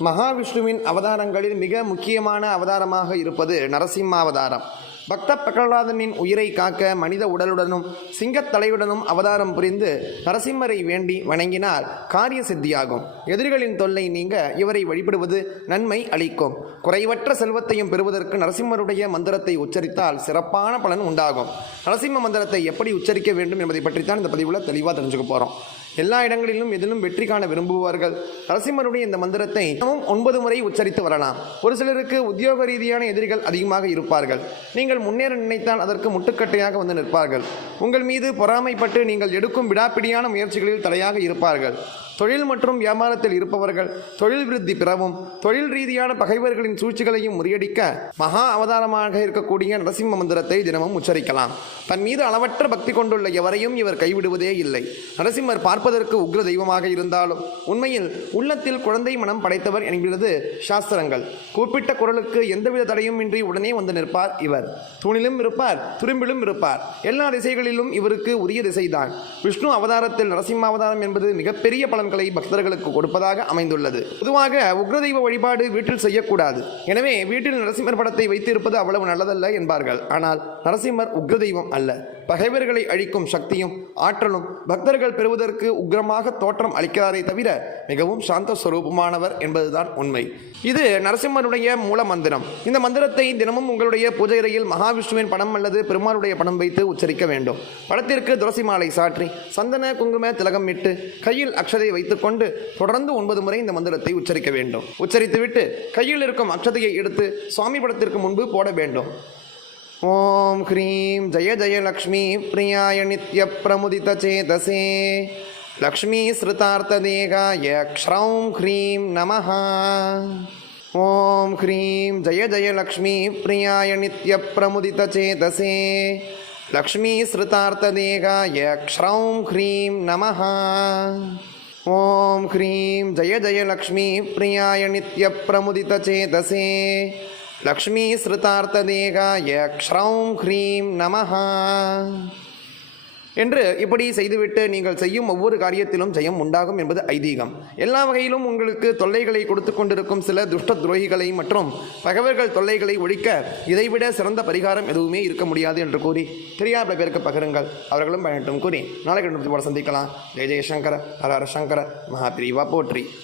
மகாவிஷ்ணுவின் அவதாரங்களில் மிக முக்கியமான அவதாரமாக இருப்பது நரசிம்ம அவதாரம் பக்த பிரகலாதனின் உயிரை காக்க மனித உடலுடனும் சிங்கத் தலையுடனும் அவதாரம் புரிந்து நரசிம்மரை வேண்டி வணங்கினால் காரிய சித்தியாகும். எதிரிகளின் தொல்லை நீங்க இவரை வழிபடுவது நன்மை அளிக்கும். குறைவற்ற செல்வத்தையும் பெறுவதற்கு நரசிம்மருடைய மந்திரத்தை உச்சரித்தால் சிறப்பான பலன் உண்டாகும். நரசிம்ம மந்திரத்தை எப்படி உச்சரிக்க வேண்டும் என்பதை பற்றித்தான் இந்த பதிவில் தெளிவாக தெரிஞ்சுக்க போகிறோம் எல்லா இடங்களிலும் எதிலும் வெற்றி காண விரும்புவார்கள். நரசிம்மருடைய இந்த மந்திரத்தை தினமும் ஒன்பது முறை உச்சரித்து வரலாம். ஒரு சிலருக்கு உத்தியோக ரீதியான எதிரிகள் அதிகமாக இருப்பார்கள். நீங்கள் முன்னேற நினைத்தால் அதற்கு முட்டுக்கட்டையாக வந்து நிற்பார்கள். உங்கள் மீது பொறாமைப்பட்டு நீங்கள் எடுக்கும் விடாப்பிடியான முயற்சிகளில் தடையாக இருப்பார்கள். தொழில் மற்றும் வியாபாரத்தில் இருப்பவர்கள் தொழில் விருத்தி பெறவும் தொழில் ரீதியான பகைவர்களின் சூழ்ச்சிகளையும் முறியடிக்க மகா அவதாரமாக இருக்கக்கூடிய நரசிம்ம மந்திரத்தை தினமும் உச்சரிக்கலாம். தன் மீது அளவற்ற பக்தி கொண்டுள்ள எவரையும் இவர் கைவிடுவதே இல்லை. நரசிம்மர் பார்ப்பதற்கு உக்ர தெய்வமாக இருந்தாலும் உண்மையில் உள்ளத்தில் குழந்தை மனம் படைத்தவர் என்கிறது சாஸ்திரங்கள். கூப்பிட்ட குரலுக்கு எந்தவித தடையும் இன்றி உடனே வந்து நிற்பார் இவர். தூணிலும் இருப்பார் துரும்பிலும் இருப்பார். எல்லா திசைகளிலும் இவருக்கு உரிய திசைதான். விஷ்ணு அவதாரத்தில் நரசிம்ம அவதாரம் என்பது மிகப்பெரிய பலன்களை பக்தர்களுக்கு கொடுப்பதாக அமைந்துள்ளது. பொதுவாக உக்ரதெய்வ வழிபாடு வீட்டில் செய்யக்கூடாது. எனவே வீட்டில் நரசிம்மர் படத்தை வைத்திருப்பது அவ்வளவு நல்லதல்ல என்பார்கள். ஆனால் நரசிம்மர் உக்ரதெய்வம் அல்ல. பகைவர்களை அழிக்கும் சக்தியும் ஆற்றலும் பக்தர்கள் பெறுவதற்கு உக்ரமாக தோற்றம் அளிக்கிறாரே தவிர மிகவும் சாந்த ஸ்வரூபமானவர் என்பதுதான் உண்மை. இது நரசிம்மருடைய மூல மந்திரம். இந்த மந்திரத்தை தினமும் உங்களுடைய பூஜை அறையில் மகாவிஷ்ணுவின் படம் அல்லது பெருமாளுடைய படம் வைத்து உச்சரிக்க வேண்டும். படத்திற்கு துளசி மாலை சாற்றி சந்தன குங்கும திலகம் இட்டு கையில் அக்ஷதை வைத்துக்கொண்டு தொடர்ந்து ஒன்பது முறை இந்த மந்திரத்தை உச்சரிக்க வேண்டும். உச்சரித்துவிட்டு கையில் இருக்கும் அக்ஷதையை எடுத்து சுவாமி படத்திற்கு முன்பு போட வேண்டும். ॐ ह्रीं जय जय लक्ष्मी प्रियाय नित्यप्रमुदितचेतसे। लक्ष्मीसृतार्थदेहाय क्षौं ह्रीं नमः। ॐ ह्रीं जय जय लक्ष्मी प्रियाय नित्यप्रमुदितचेतसे। लक्ष्मीसृतार्थदेहाय क्षौं ह्रीं नमः। ॐ ह्रीं जय जय लक्ष्मी प्रियाय नित्यप्रमुदितचेतसे லக்ஷ்மீஸ்ருதார்த்ததேகாய க்ஷ்ரௌம் ஹ்ரீம் நமஹா. என்று இப்படி செய்துவிட்டு நீங்கள் செய்யும் ஒவ்வொரு காரியத்திலும் ஜெயம் உண்டாகும் என்பது ஐதீகம். எல்லா வகையிலும் உங்களுக்கு தொல்லைகளை கொடுத்து கொண்டிருக்கும் சில துஷ்ட துரோகிகளை மற்றும் பகைவர்கள் தொல்லைகளை ஒழிக்க இதைவிட சிறந்த பரிகாரம் எதுவுமே இருக்க முடியாது என்று கூறி தெரியாத பேருக்கு பகிருங்கள். அவர்களும் பயனட்டும் கூறி நாளைக்கு போட சந்திக்கலாம். ஜெய ஜெயசங்கர ஹர ஹர சங்கர மகாபிரிவா போற்றி.